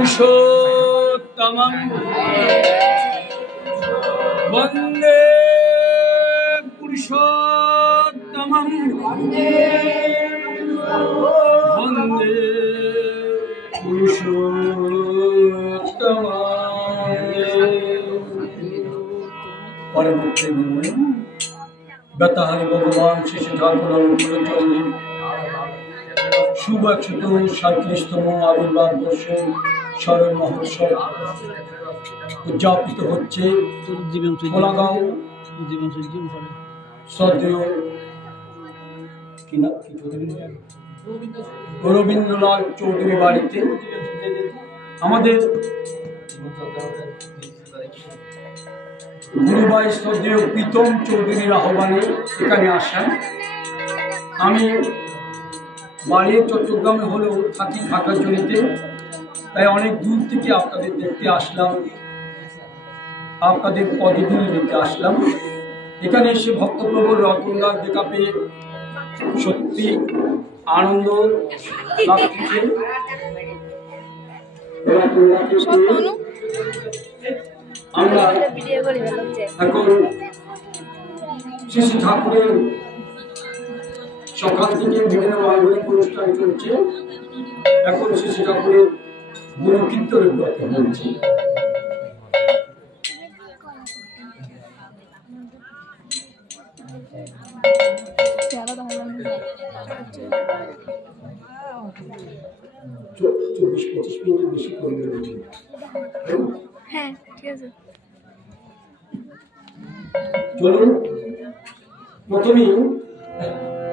पुरुषोत्तमं वन्दे पुरुषोत्तमं वन्दे परम प्रेमी बताहरि भगवान श्री ठाकुर अनुकूल शुभ 137तम आविर्भाव वर्ष স্মরণ মহোৎসব উদযাপিত হচ্ছে কোলাগাঁও শ্রদ্ধেয় রবীন্দ্রলাল চৌধুরী বাড়িতে আমাদের গুরুভাই শ্রদ্ধেয় প্রীতম চৌধুরীর আহ্বানে এখানে আসেন। আমি বাড়ি চট্টগ্রামে হলেও থাকি খাগড়াছড়িতে, তাই অনেক দূর থেকে আপনাদের দেখতে আসলাম, আপনাদের পদধূলি নিতে আসলাম। এখানে এসে ভক্তপ্রবর রতনলাল দেখা পেয়ে সত্যি আনন্দ লাগছে। আমরা এখন শ্রী শ্রী ঠাকুরের সকাল থেকে বিভিন্ন মাঙ্গলিক অনুষ্ঠান চলছে। এখন শ্রী শ্রী ঠাকুরের গুণকীর্তনের কথা বলছি। বেশি করবে। হ্যাঁ, ঠিক আছে। চলুন, প্রথমেই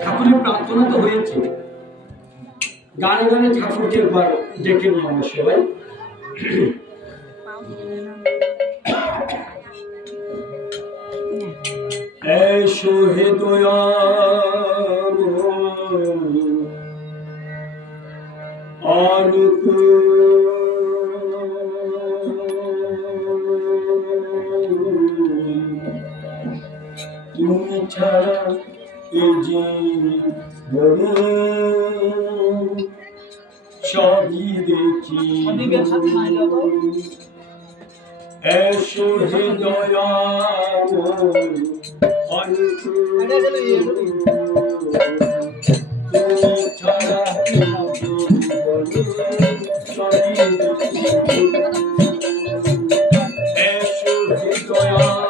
ঠাকুরের প্রার্থনা তো হয়েছে, গানে গানে ঠাকুরকে একবার ডেকে নিয়ে আমার সবাই। এসো হে দয়াল তুমি ছাড়া এই জীবনে সবই দেখি, এসো হে দয়াল তুমি ছাড়া সবই দেখি, এসো হে দয়াল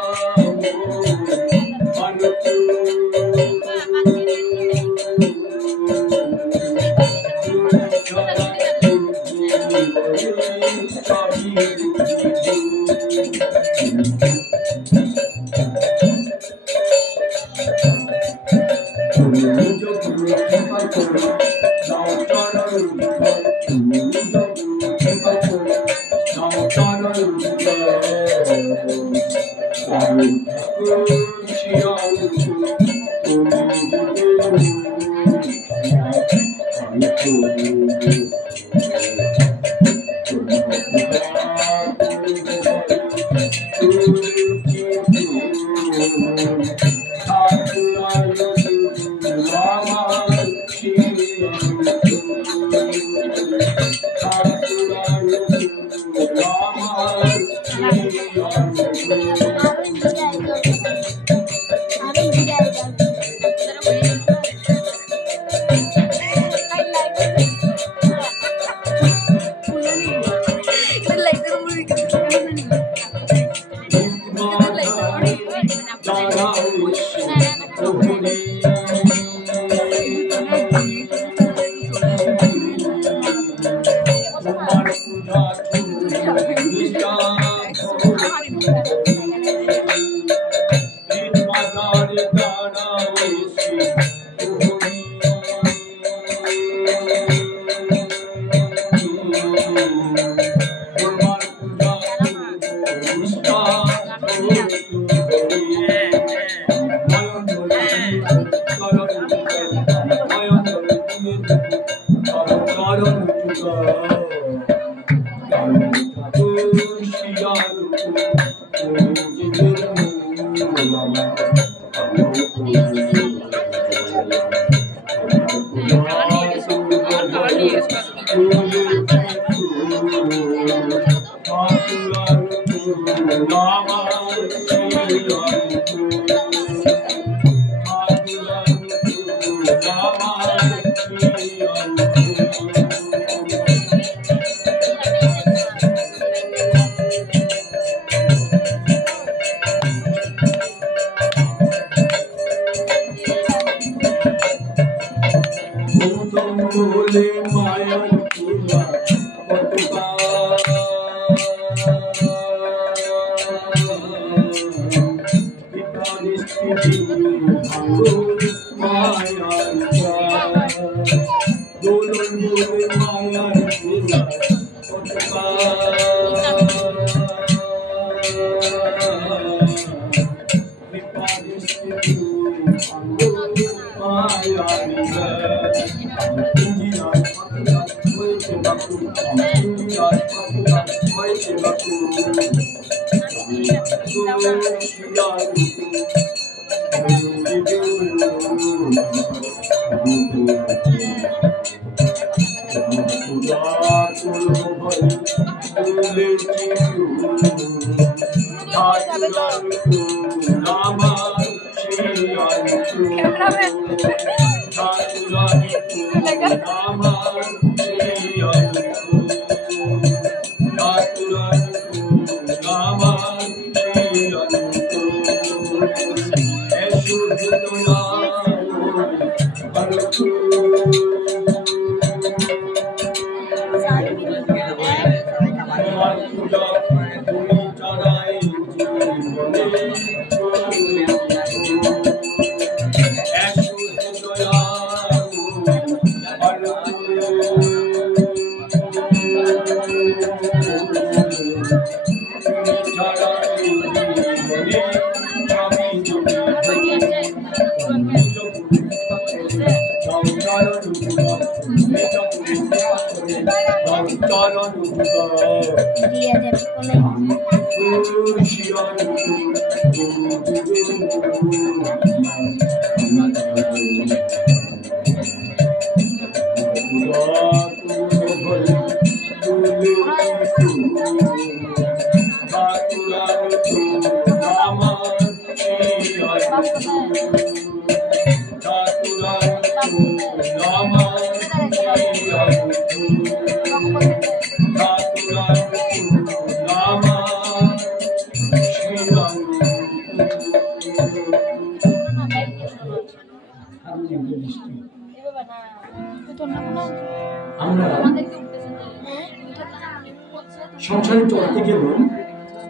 সংসারে চলতে গেলেও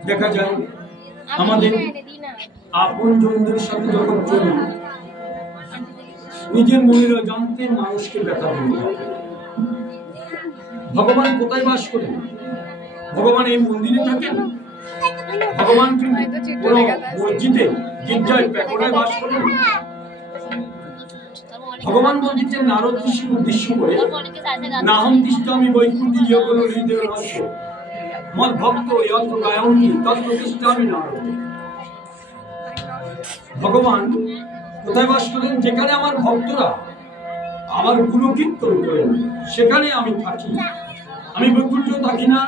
দেখা যায় আমাদের আপনজনদের সাথে যখন চলি নিজের মনের অজান্তে মানুষকে ব্যথা দিতে হয়। ভগবান কোথায় বাস করেন? ভগবান এই মন্দিরে থাকেন? ভগবান কোন মসজিদে গির্জায় প্যাকোড়ায় বাস করেন? ভগবান বলছেন নারদ ঋষিকে উদ্দেশ্য করে, নাহম তিষ্ঠামি বৈকুণ্ঠী যোগল হৃদয় রহস্য মদ ভক্ত যত্র গায়ন্তি তত্র তিষ্ঠামি নারদ। ভগবান কোথায় বাস করেন? যেখানে আমার ভক্তরা আমার গুণকীর্তন করেন সেখানে আমি থাকি। আমি বৈকুণ্ঠেও থাকি না,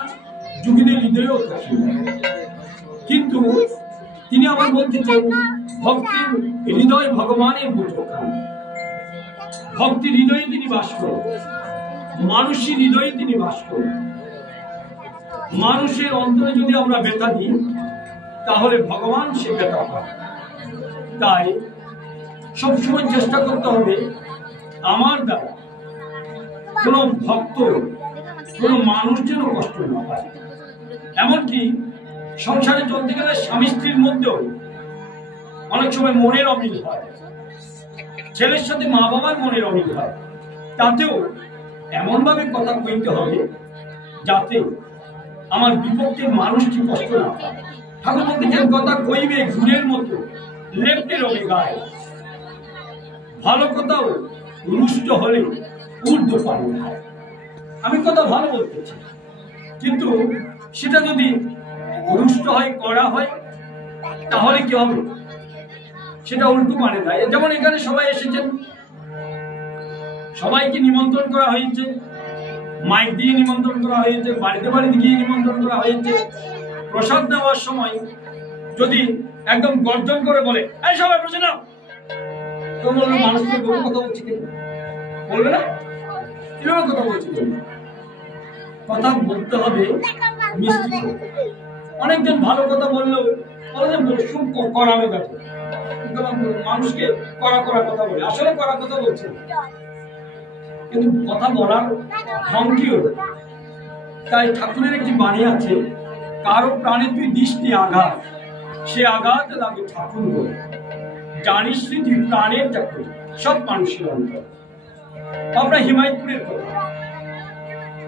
যোগীদের হৃদয়েও থাকি না। কিন্তু তিনি আমার বলতেছেন ভক্তির হৃদয় ভগবানের বুঝখান। ভক্তির হৃদয়ে তিনি বাস করেন, মানুষের হৃদয়ে তিনি বাস করেন। মানুষের অন্তরে যদি আমরা ব্যথা দিই তাহলে ভগবান সে ব্যথা পায়। তাই সবসময় চেষ্টা করতে হবে আমার দ্বারা কোন ভক্ত কোন মানুষ যেন কষ্ট না পায়। এমনকি সংসারে চলতে গেলে স্বামী স্ত্রীর মধ্যেও অনেক সময় মনের অমিল হয়, ছেলের সাথে মা বাবার মনের অমিল হয়। তাতেও এমন ভাবে কথা কইতে হবে যাতে আমার বিপক্ষের মানুষটি কষ্ট না পায়। ঠাকুর বলতেছেন কথা কইবে ঘুরের মতো লেপটে রবে গায়ে। ভালো কথাও রুষ্ট হলে ঊর্ধ্ব পারে না। আমি কথা ভালো বলতেছি, কিন্তু সেটা যদি রুষ্ট হয় করা হয় তাহলে কি হবে? সেটা উল্টো মানে দেয়। যেমন এখানে সবাই এসেছেন, সবাইকে নিমন্ত্রণ করা হয়েছে, মাইক দিয়ে নিমন্ত্রণ করা হয়েছে, বাড়িতে বাড়িতে গিয়ে নিমন্ত্রণ করা হয়েছে। প্রসাদ দেওয়ার সময় যদি একদম গর্জন করে বলে এই সবাই বসে নাও, তখন মানুষকে কথা বলছি কেন বলবে না? কিভাবে কথা বলছি? কথা বলতে হবে মিষ্টি। অনেকজন ভালো কথা বললেও খুব করাবে দেখো, মানুষকে কড়া কড়া কথা বলে, আসলে কড়া কথা বলছে, কিন্তু কথা বলার ঢঙ্গি হলো। তাই ঠাকুরের একটি বাণী আছে, কারো প্রাণে তুই দৃষ্টি আঘাত, সে আঘাত লাগে ঠাকুর বলে, জানিস তুই প্রাণের চাকরি সব মানুষের অন্তর। আমরা হিমায়তপুরের কথা,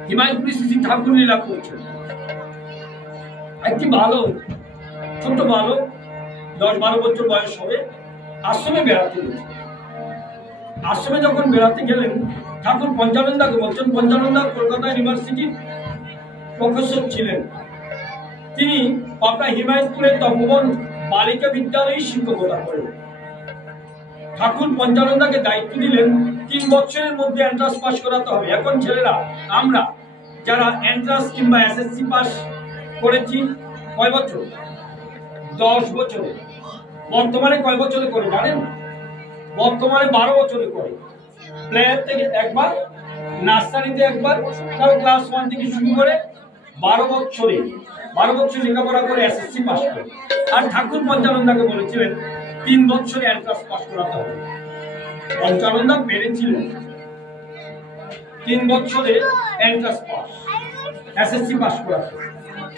হিমায়তপুরে শ্রী ঠাকুর লীলা করছেন। একটি বালক, ছোট্ট বালক, 10-12 বছর বয়স হবে, আশ্রমে বেড়াতে গেছে। আশ্রমে যখন বেড়াতে গেলেন, ঠাকুর পঞ্চানন্দাকে বলছেন, পঞ্চানন্দা কলকাতা ইউনিভার্সিটির প্রফেসর ছিলেন। তিনি পাবনা হিমায়তপুরের তপবন বালিকা বিদ্যালয়ে শিক্ষকতা করেন। ঠাকুর পঞ্চানন্দাকে দায়িত্ব দিলেন 3 বছরের মধ্যে এন্ট্রান্স পাস করাতে হবে। এখন ছেলেরা, আমরা যারা এন্ট্রান্স কিংবা এসএসসি পাস করেছি, কয় বছর? 10 বছরে। বর্তমানে কয় বছরে করে জানেন? বর্তমানে 12 বছরে করে। প্লেয়ার থেকে একবার, নার্সারিতে একবার, তারপর ক্লাস 1 থেকে শুরু করে 12 বছরে লেখাপড়া করে এসএসসি পাস করে। আর ঠাকুর পঞ্চানন্দাকে বলেছিলেন 3 বছরে এন্ট্রান্স পাস করাতে হবে। পঞ্চানন্দা পেরেছিলেন 3 বছরে এন্ট্রান্স পাস, এসএসসি পাস করাতে।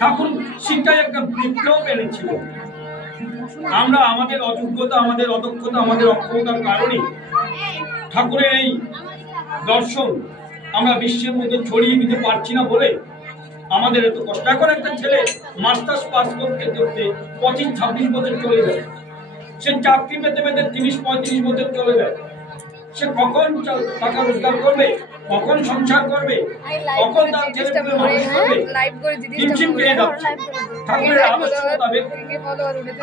ঠাকুর শিক্ষায় একটা বিপ্লব এনেছিলেন। আমরা আমাদের অযোগ্যতা, আমাদের অদক্ষতা, আমাদের অক্ষমতার কারণে ঠাকুরের এই দর্শন আমরা বিশ্বের মধ্যে ছড়িয়ে দিতে পারছি না বলে আমাদের এত কষ্ট। এখন একটা ছেলে মাস্টার্স পাস করতে করতে 25-26 বছর চলে যায়, সে চাকরি পেতে পেতে 30-35 বছর চলে যায়। সে কখন টাকা রোজগার করবে, কখন সংসার করবে, কখন তার ছেলে মানুষ করবে, হিমশিম পেয়ে যাচ্ছে। ঠাকুরের আদর্শ মোতাবেক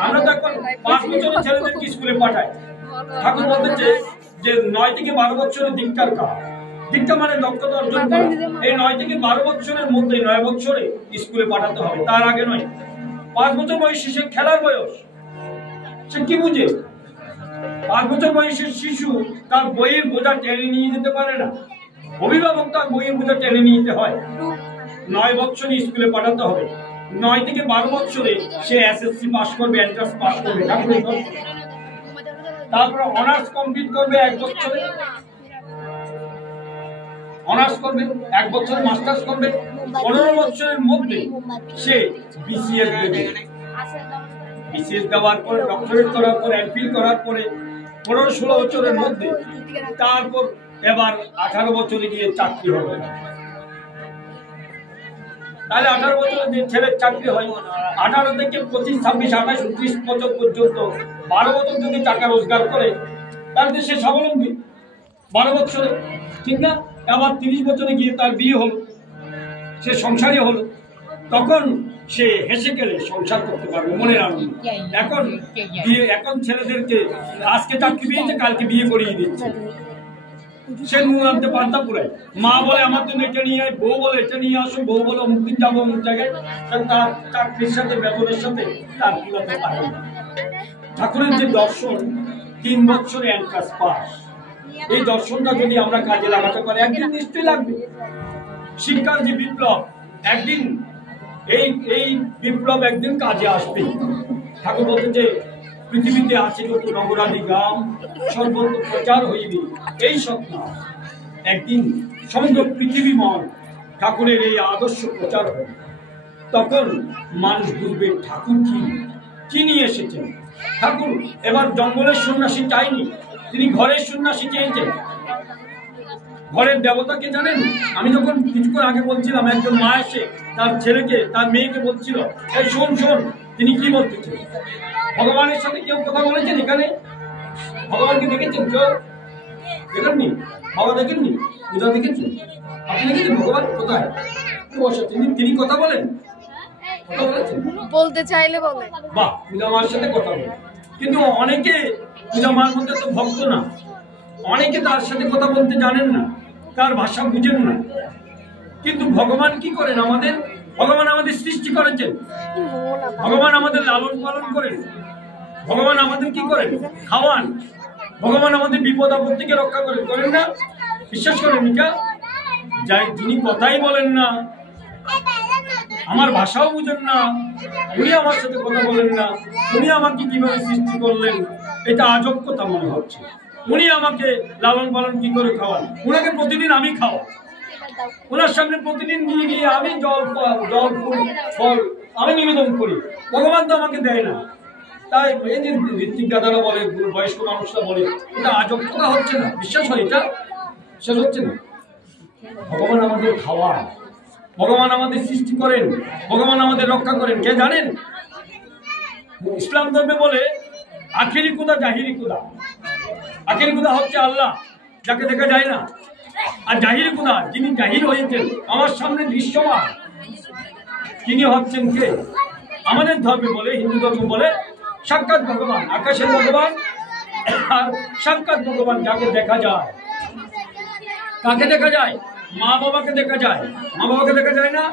আমরা তো এখন 5 বছরের ছেলেদেরকে স্কুলে পাঠাই। ঠাকুর বলতেছে যে 9 থেকে 12 বছরের দীক্ষার কাজ। দীক্ষা মানে দক্ষতা অর্জন করা। এই 9 থেকে 12 বছরের মধ্যে 9 বছরে স্কুলে পাঠাতে হবে, তার আগে নয়। 5 বছর বয়সে সে খেলার বয়স, সে কি বুঝে? 5 বছর বয়সের শিশু তার বইয়ের বোঝা টেনে নিয়ে যেতে পারে না, অভিভাবক তার বইয়ের বোঝা টেনে নিয়ে যেতে হয়। 9 বছরে স্কুলে পাঠাতে হবে। 9 থেকে 12 বছরে সে এসএসসি পাস করবে, এন্ট্রান্স পাস করবে, তারপর অনার্স কমপ্লিট করবে 1 বছরে, অনার্স করবে 1 বছরে, মাস্টার্স করবে। 15 বছরের মধ্যে সে বিসিএস দেবে। বিসিএস দেওয়ার পরে, ডক্টরেট করার পরে, এমফিল করার পরে 15-16 বছরের মধ্যে তারপর এবার 18 বছরে গিয়ে চাকরি হবে। তাহলে 18 বছরে যে ছেলের চাকরি হয়, 18 থেকে 25, 26, 28, 29 বছর পর্যন্ত 12 বছর যদি টাকা রোজগার করে, তাহলে সে স্বাবলম্বী 12 বছরে, ঠিক না? আবার 30 বছরে গিয়ে তার বিয়ে হলো, সে সংসারী হলো, তখন সে হেসে গেলে সংসার করতে পারবে, মনের আনন্দ। এখন ছেলেদেরকে আজকে চাকরি পেয়েছে, কালকে বিয়ে করিয়ে দিচ্ছে। সে নুন আনতে পান্তা পুরায়, মা বলে আমার জন্য এটা নিয়ে আয়, বউ বলে এটা নিয়ে আসো, বউ বলে অমুক দিন যাবো অমুক জায়গায়। তার চাকরির সাথে, বেতনের সাথে তার তুলনা পারে না। ঠাকুরের যে দর্শন 3 বছরে এন্ট্রান্স পাস, এই দর্শনটা যদি আমরা কাজে লাগাতে পারি, একদিন নিশ্চয়ই লাগবে। শিক্ষার যে বিপ্লব, একদিন এই বিপ্লব একদিন কাজে আসবে। ঠাকুর বলতে যে পৃথিবীতে আছে যত নগরাদি গ্রাম, সর্বত্র প্রচার হইবে এই স্বপ্ন। একদিন সমগ্র পৃথিবীময় ঠাকুরের এই আদর্শ প্রচার হবে, তখন মানুষ বুঝবে ঠাকুর কি নিয়ে এসেছেন। ঠাকুর এবার জঙ্গলের সন্ন্যাসী চাইনি, তিনি ঘরের সন্ন্যাসী চেয়েছেন। ঘরের দেবতাকে জানেন? আমি যখন কিছুক্ষণ আগে বলছিলাম, একজন মা এসে তার ছেলেকে, তার মেয়েকে বলছিল, এই শোন, তিনি কি বলতেছেন? ভগবানের সাথে কেউ কথা বলেছেন এখানে? ভগবানকে দেখেছেন কেউ? দেখেননি? বাবা দেখেননি? পূজা দেখেছেন? আপনি দেখেছেন ভগবান কোথায়? তিনি কথা বলেন? কথা বলেছেন? বলতে চাইলে বলে। বাহ, পূজা মার সাথে কথা বলে। কিন্তু অনেকে পূজা মার মধ্যে তো ভক্ত না, অনেকে তার সাথে কথা বলতে জানেন না, তার ভাষা বুঝেন না। কিন্তু ভগবান কি করেন? ভগবান আমাদের সৃষ্টি করেছেন, ভগবান আমাদের লালন পালন করেন, ভগবান আমাদের কি করেন? খাওয়ান। ভগবান আমাদের বিপদ আপদ থেকে রক্ষা করেন না? বিশ্বাস করেন মিকা? যিনি কথাই বলেন না, আমার ভাষাও বুঝেন না, উনি আমার সাথে কথা বলেন না, উনি আমাকে কিভাবে সৃষ্টি করলেন এটা আজব কথা মনে হচ্ছে। উনি আমাকে লালন পালন কি করে খাওয়ান? উনাকে প্রতিদিন আমি খাওয়া, ওনার সামনে প্রতিদিন গিয়ে গিয়ে আমি জল ফুল ফল আমি নিবেদন করি। ভগবান তো আমাকে দেয় না। তাই এই যে ঋত্বিক দাদারা বলে, বয়স্ক মানুষরা বলে, এটা আজব কথা হচ্ছে না? বিশ্বাস হয় এটা? বিশ্বাস হচ্ছে না? ভগবান আমাদের খাওয়ান, ভগবান আমাদের সৃষ্টি করেন, ভগবান আমাদের রক্ষা করেন। কে জানেন? ইসলাম ধর্মে বলে আখেরি খুদা জাহিরি খুদা। আখেরি খুদা হচ্ছে আল্লাহ, যাকে দেখা যায় না। আর জাহিরি খুদা, যিনি জাহির হয়েছেন আমার সামনে দৃশ্যমান, তিনি হচ্ছেন কে? আমাদের ধর্মে বলে, হিন্দু ধর্ম বলে সাক্ষাৎ ভগবান, আকাশের ভগবান আর সাক্ষাৎ ভগবান যাকে দেখা যায়। কাকে দেখা যায়? মা বাবাকে দেখা যায়। মা বাবাকে দেখা যায় না?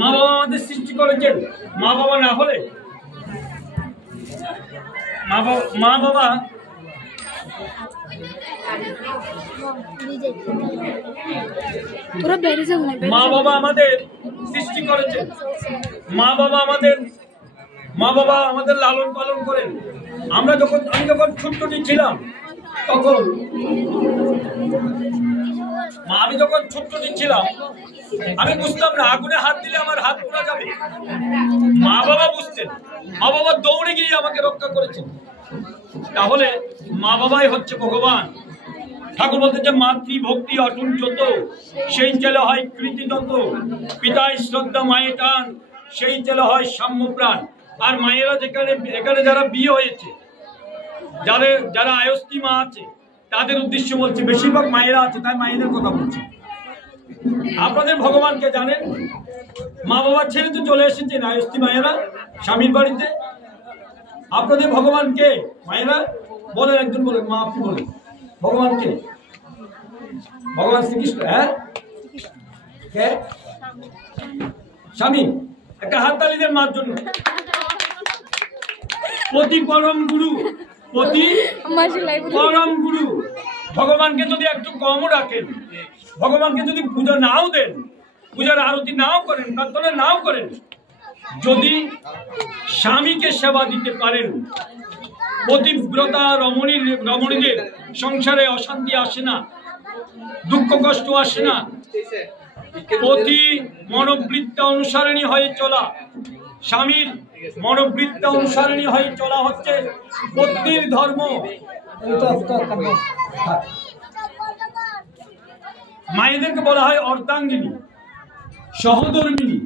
মা বাবা আমাদের সৃষ্টি করেছেন। মা বাবা না হলে মা বাবা আমাদের সৃষ্টি করেছেন। মা বাবা আমাদের লালন পালন করেন। আমি যখন ছোট্ট ছিলাম তখন আমি বুঝতাম না আগুনে হাত দিলে আমার হাত পোড়া যাবে। মা বাবা বুঝতেন, মা বাবা দৌড়ে গিয়ে আমাকে রক্ষা করেছেন। তাহলে মা বাবাই হচ্ছে ভগবান। ঠাকুর বলতে যে মাতৃভক্তি অটুট যত, সেই চেলে হয় কৃতি তত। পিতায় শ্রদ্ধা মায়ের টান, সেই চেলে হয় সাম্য প্রাণ। আর মায়েরা এখানে যারা বিয়ে হয়েছে, যারা আয়স্তি মা আছে, তাদের উদ্দেশ্য বলছে। বেশিরভাগ মায়েরা আছে, তাই মায়েদের কথা বলছে। আপনাদের ভগবানকে জানেন? মা বাবার ছেড়ে তো চলে এসেছেন আয়স্তি মায়েরা স্বামীর বাড়িতে। আপনাদের ভগবান কে? মায়েরা বলেন, একজন বলেন, মা আপনি বলেন, ভগবান কে? ভগবান শ্রীকৃষ্ণ। হ্যাঁ, কে? স্বামী। একটা হাততালি দেন মার জন্য। পতি পরম গুরু, পতি পরম গুরু। ভগবানকে যদি একটু কমও রাখেন, ভগবানকে যদি পূজা নাও দেন, পূজার আরতি নাও করেন, প্রার্থনা নাও করেন, যদি স্বামীকে সেবা দিতে পারেন, পতিব্রতা রমণীদের সংসারে অশান্তি আসে না, দুঃখ কষ্ট আসে না। পতি মনোবৃত্তি অনুসারণী হয়ে চলা, স্বামীর মনোবৃত্তি অনুসারণী হয়ে চলা হচ্ছে পত্নীর ধর্ম। মায়েদেরকে বলা হয় অর্ধাঙ্গিনী, সহধর্মিনী।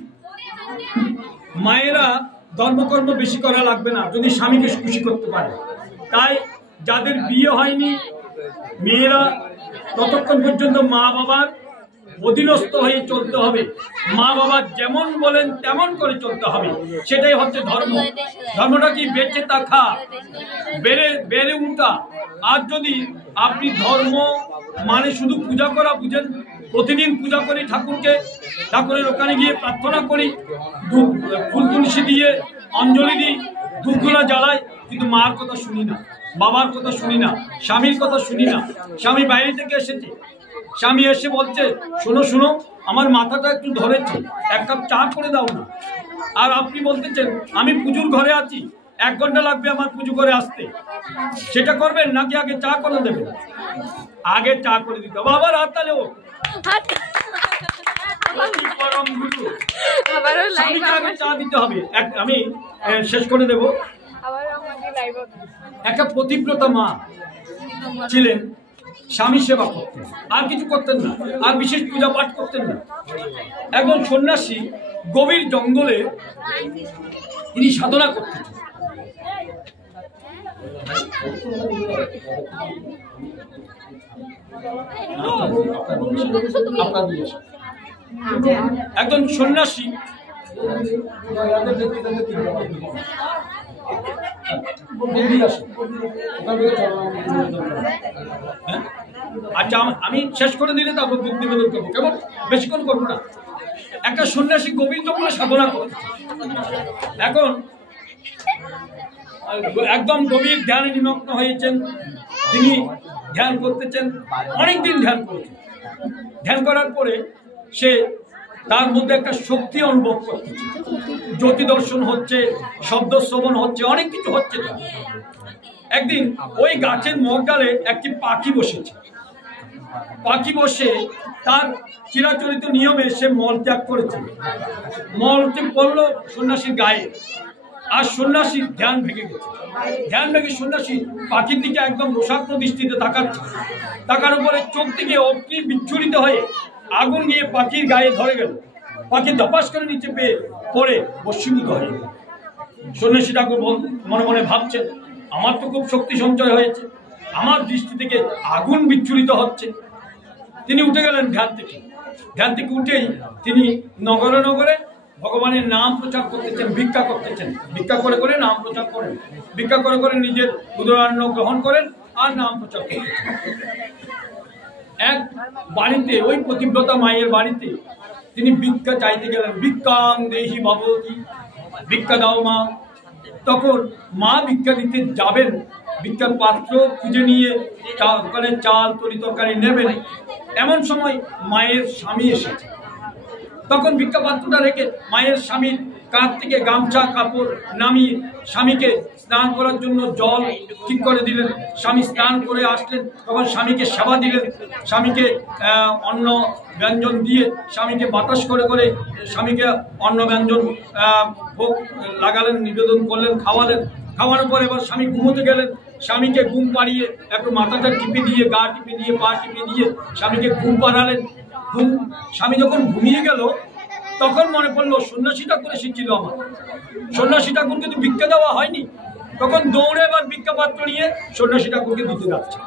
মায়েরা ধর্মকর্ম বেশি করা লাগবে না যদি স্বামীকে খুশি করতে পারে। তাই যাদের বিয়ে হয়নি মেয়েরা, ততক্ষণ পর্যন্ত মা বাবার অধীনস্থ হয়ে চলতে হবে। মা বাবা যেমন বলেন তেমন করে চলতে হবে, সেটাই হচ্ছে ধর্ম। ধর্মটা কি? বেঁচে থাকা, বেড়ে উঠা। আর যদি আপনি ধর্ম মানে শুধু পূজা করা বুঝেন, প্রতিদিন পূজা করি ঠাকুরকে, ঠাকুরের ওখানে গিয়ে প্রার্থনা করি, ফুল তুলসী দিয়ে অঞ্জলি দিই, ধূপগুলা জ্বালাই, কিন্তু মার কথা শুনি না, বাবার কথা শুনি না, স্বামীর কথা শুনি না। স্বামী বাইরে থেকে এসেছে, স্বামী এসে বলছে, শোনো আমার মাথাটা একটু ধরেছে, এক কাপ চা করে দাও না। আর আপনি বলতেছেন আমি পুজোর ঘরে আছি, 1 ঘন্টা লাগবে আমার পুজো করে আসতে। সেটা করবেন নাকি আগে চা করে দেবেন? আগে চা করে দিতে হবে। আবার হাত তালে ও পরম গুরু, আগে চা দিতে হবে। আমি শেষ করে দেব। একটা পতিব্রতা মা ছিলেন, স্বামী সেবা করতেন, আর কিছু করতেন না, আর বিশেষ পূজা পাঠ করতেন না। একজন সন্ন্যাসী গভীর জঙ্গলে তিনি সাধনা করতেন। একজন সন্ন্যাসী আচ্ছা, আমি শেষ করে দিলে তারপর বুক নিবেদন করবো। কেমন? বেশিক্ষণ করবো না। একটা সন্ন্যাসী গোবিন্দ করে সাধনা করছে। এখন একদম গভীর ধ্যানে নিমগ্ন হয়েছেন তিনি, ধ্যান করতেছেন, অনেকদিন ধ্যান করেছেন। ধ্যান করার পরে সে তার মধ্যে একটা শক্তি অনুভব করতেছে, জ্যোতি দর্শন হচ্ছে, শব্দ শ্রবণ হচ্ছে, অনেক কিছু হচ্ছে। একদিন ওই গাছের মগডালে একটি পাখি বসেছে। পাখি বসে তার চিরাচরিত নিয়মে সে মল ত্যাগ করেছে। মল পড়লো সন্ন্যাসীর গায়ে, আর সন্ন্যাসীর ধ্যান ভেঙে গেছে। ধ্যান ভেঙে সন্ন্যাসী পাখির দিকে একদম রোষাগ্ন দৃষ্টিতে তাকাচ্ছে। তাকার উপরে চোখ থেকে অগ্নি বিচ্ছুরিত হয়ে আগুন নিয়ে পাখির গায়ে ধরে গেল। পাখি ধপাস করে নিচে পেয়ে পড়ে বশীভূত হয়ে গেল। সন্ন্যাসী ঠাকুর মনে মনে ভাবছেন, আমার তো খুব শক্তি সঞ্চয় হয়েছে, আমার দৃষ্টি থেকে আগুন বিচ্ছুরিত হচ্ছে। তিনি উঠে গেলেন ধ্যান থেকে। ধ্যান থেকে উঠেই তিনি নগরে নগরে ভগবানের নাম প্রচার করতেছেন, ভিক্ষা করতেছেন। ভিক্ষা করে করে নাম প্রচার করেন, ভিক্ষা করে করে নিজের উদরান্ন গ্রহণ করেন আর নাম প্রচার করতেছেন। এক বাড়িতে, ওই পতিব্রতা মায়ের বাড়িতে তিনি ভিক্ষা চাইতে গেলেন। ভিক্ষাং দেহি ভগবতী, ভিক্ষা দাও মা। তখন মা ভিক্ষা দিতে যাবেন, ভিক্ষার পাত্র খুঁজে নিয়ে ওখানে চাল তরি তরকারি নেবেন, এমন সময় মায়ের স্বামী এসেছে। তখন ভিক্ষা পাত্রটা রেখে মায়ের স্বামীর কাঁধ থেকে গামছা কাপড় নামিয়ে স্বামীকে স্নান করার জন্য জল ঠিক করে দিলেন। স্বামী স্নান করে আসলেন, তখন স্বামীকে সেবা দিলেন, স্বামীকে অন্ন ব্যঞ্জন দিয়ে স্বামীকে বাতাস করে করে স্বামীকে অন্ন ব্যঞ্জন ভোগ লাগালেন, নিবেদন করলেন, খাওয়ালেন। খাওয়ানোর পর এবার স্বামী ঘুমোতে গেলেন। স্বামীকে ঘুম পাড়িয়ে একটু মাথাটা টিপে দিয়ে, গা টিপে দিয়ে, পা টিপে দিয়ে স্বামীকে ঘুম পাড়ালেন। স্বামী যখন ঘুমিয়ে গেল তখন মনে পড়লো সন্ন্যাসী ঠাকুর এসেছিল আমার, সন্ন্যাসী ঠাকুরকে তো ভিক্ষা দেওয়া হয়নি। তখন দৌড়ে এবার ভিক্ষা পাত্র নিয়ে সন্ন্যাসী ঠাকুরকে দিতে যাচ্ছে।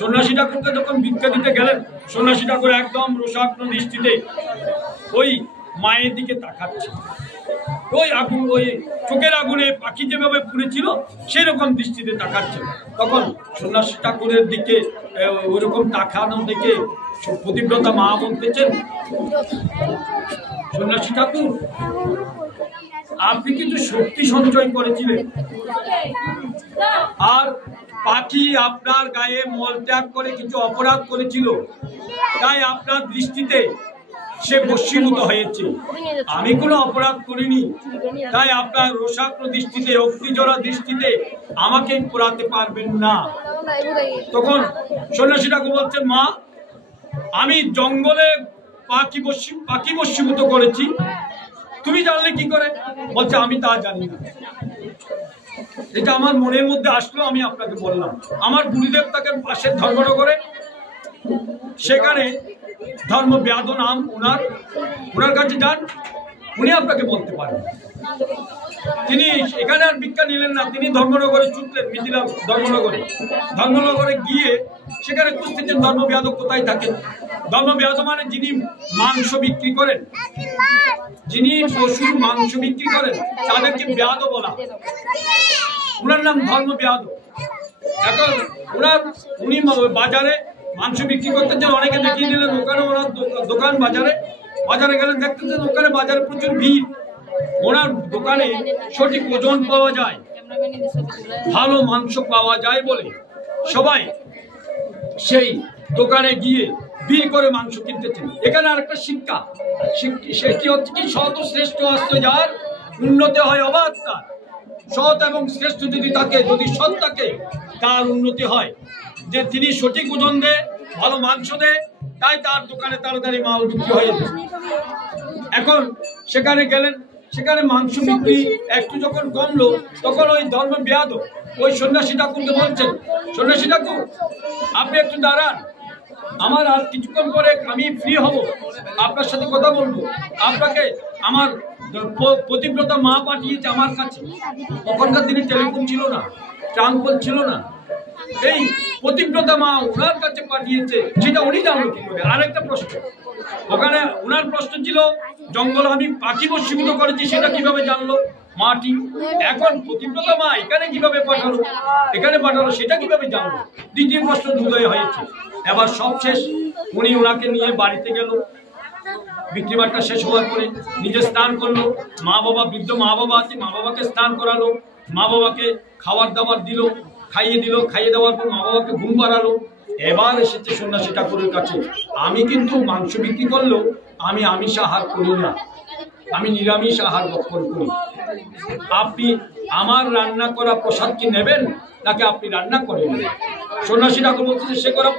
সন্ন্যাসী ঠাকুরকে যখন ভিক্ষা দিতে গেলেন, সন্ন্যাসী ঠাকুর একদম রোষাগ্ন দৃষ্টিতে ওই মায়ের দিকে তাকাচ্ছে। ওই আগুন, ওই চোখের আগুনে পাখি যেভাবে পুড়েছিল সেরকম দৃষ্টিতে তাকাচ্ছে। তখন সন্ন্যাসী ঠাকুরের দিকে ওইরকম তাকানো দেখে পতিব্রতা মা বলতেছেন, সন্ন্যাসী ঠাকুর, আপনি কিন্তু শক্তি সঞ্চয় করেছিলেন, আর পাখি আপনার গায়ে মল ত্যাগ করে কিছু অপরাধ করেছিল, তাই আপনার দৃষ্টিতে সে বশীভূত হয়েছে। আমি কোনো অপরাধ করিনি, তাই আপনার রোষাগ্ন দৃষ্টিতে, অগ্নিজরা দৃষ্টিতে আমাকে পোড়াতে পারবেন না। তখন সন্ন্যাসী ঠাকুর বলছেন, মা, আমি জঙ্গলে পাখি বশীভূত করেছি, তুমি জানলে কি করে? বলছে, আমি তা জানি না, এটা আমার মনের মধ্যে আসলো, আমি আপনাকে বললাম। আমার গুরুদেব তাকে পাশের ধর্মনগরে, সেখানে ধর্মব্যাদ নাম ওনার কাছে যান, উনি আপনাকে বলতে পারেন। তিনি এখানে আর ভিক্ষা নিলেন না, তিনি ধর্মনগরে ছুটলেন, মিথিলা ধর্মনগরে গিয়ে সেখানে খুঁজতেছেন ধর্মব্যাদ কোথায় থাকেন। ধর্মব্যাদ মানে যিনি মাংস বিক্রি করেন, যিনি পশুর মাংস বিক্রি করেন তাদেরকে ব্যাদ বলা, ওনার নাম ধর্মব্যাদ। এখন উনি বাজারে মাংস বিক্রি করতেছেন, অনেকে দেখিয়ে দিলেন ওখানে ওনার দোকান। বাজারে গেলেন, দেখতেছেন ওখানে বাজারে প্রচুর ভিড়। ওনার দোকানে সঠিক ওজন পাওয়া যায়, ভালো মাংস পাওয়া যায় বলে সবাই সেই দোকানে গিয়ে ভিড় করে মাংস কিনতেছেন। এখানে আরেকটা শিক্ষা, সেটি হচ্ছে কি, সৎ ও শ্রেষ্ঠ আসতে যার উন্নতি হয় অবাধ তার। সৎ এবং শ্রেষ্ঠ যদি থাকে, যদি সৎ থাকে, তার উন্নতি হয়। যে তিনি সঠিক ওজন দেয়, ভালো মাংস দেয়, তাই তার দোকানে তাড়াতাড়ি মাল বিক্রি হয়ে যায়। এখন সেখানে গেলেন, সেখানে মাংস বিক্রি একটু যখন কমলো, তখন ওই ধর্মব্যাদ ওই সন্ন্যাসী ঠাকুরকে বলছেন, সন্ন্যাসী ঠাকুর, আপনি একটু দাঁড়ান, আমার আর কিছুক্ষণ পরে আমি ফ্রি হব, আপনার সাথে কথা বলবো। আপনাকে আমার পতিব্রতা মা পাঠিয়েছে আমার কাছে। তখনকার দিনে টেলিফোন ছিল না, ট্রাঙ্কল ছিল না, এই পতিব্রতা মা ওনার কাছে পাঠিয়েছে, সেটা উনি জানলো কি করে? আরেকটা প্রশ্ন, ওখানে ওনার প্রশ্ন ছিল, জঙ্গলে আমি পাখি বশীভূত করেছি, সেটা কিভাবে জানলো মাটি? এখন পতিব্রতা মা এখানে কিভাবে পাঠালো, সেটা কিভাবে জানলো? দ্বিতীয় প্রশ্ন উদয় হয়েছে। এবার সব শেষ, উনি ওনাকে নিয়ে বাড়িতে গেল। বিক্রিবাট্টা শেষ হওয়ার পরে নিজে স্নান করলো, মা বাবা বৃদ্ধ মা বাবা আছে, মা বাবাকে স্নান করালো, মা বাবাকে খাবার দাবার দিল, খাইয়ে দেওয়ার পর মা বাবাকে ঘুম পাড়ালো। এবার এসেছে সন্ন্যাসী ঠাকুরের কাছে। আমি কিন্তু মাংস বিক্রি করলেও আমি আমিষ আহার করি না, আমি নিরামিষ আহার ভক্ষণ করি। আপনি আমার রান্না করা প্রসাদ কি নেবেন নাকি আপনি রান্না করেন? সন্ন্যাসী ঠাকুর বলতেছে সে করা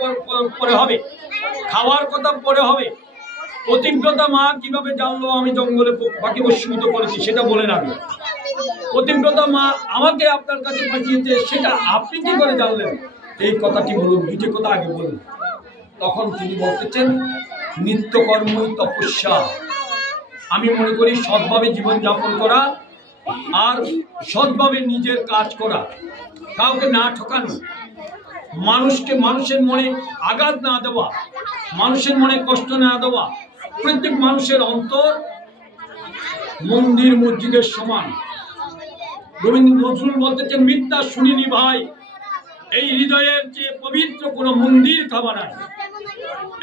পরে হবে, খাওয়ার কথা পরে হবে। পতিব্রতা মা কিভাবে জানলো আমি জঙ্গলে পাখি বশীভূত করেছি সেটা বলেন আগে। পতিব্রতা মা আমাকে আপনার কাছে পাঠিয়েছে সেটা আপনি কি করে জানলেন? এই কথাটি বলুন, দুটি কথা আগে বলুন। তখন তিনি বলতেছেন নিত্যকর্মই তপস্যা। আমি মনে করি সৎভাবে জীবনযাপন করা আর সৎভাবে নিজের কাজ করা, কাউকে না ঠকানো, মানুষের মনে আঘাত না দেওয়া, মানুষের মনে কষ্ট না দেওয়া। প্রত্যেক মানুষের অন্তর মন্দির মসজিদের সমান। রবীন্দ্র নজরুল বলতেছেন মিথ্যা শুনিনি ভাই, এই হৃদয়ের যে পবিত্র কোন মন্দির খাবার নাই।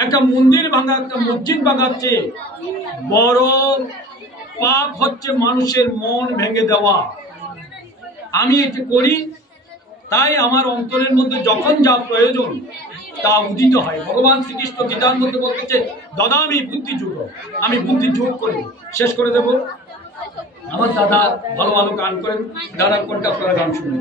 একটা মন্দির ভাঙা, একটা মসজিদ ভাঙার চেয়ে বড় পাপ হচ্ছে মানুষের মন ভেঙে দেওয়া। আমি এটি করি, তাই আমার অন্তরের মধ্যে যখন যা প্রয়োজন তা উদিত হয়। ভগবান শ্রীকৃষ্ণ গীতার মধ্যে বলতেছে দদামি বুদ্ধি যুগ, আমি বুদ্ধি যোগ করে শেষ করে দেব। আমার দাদা ভালো ভালো গান করেন, দাদার কোনটা আপনারা গান শুনুন।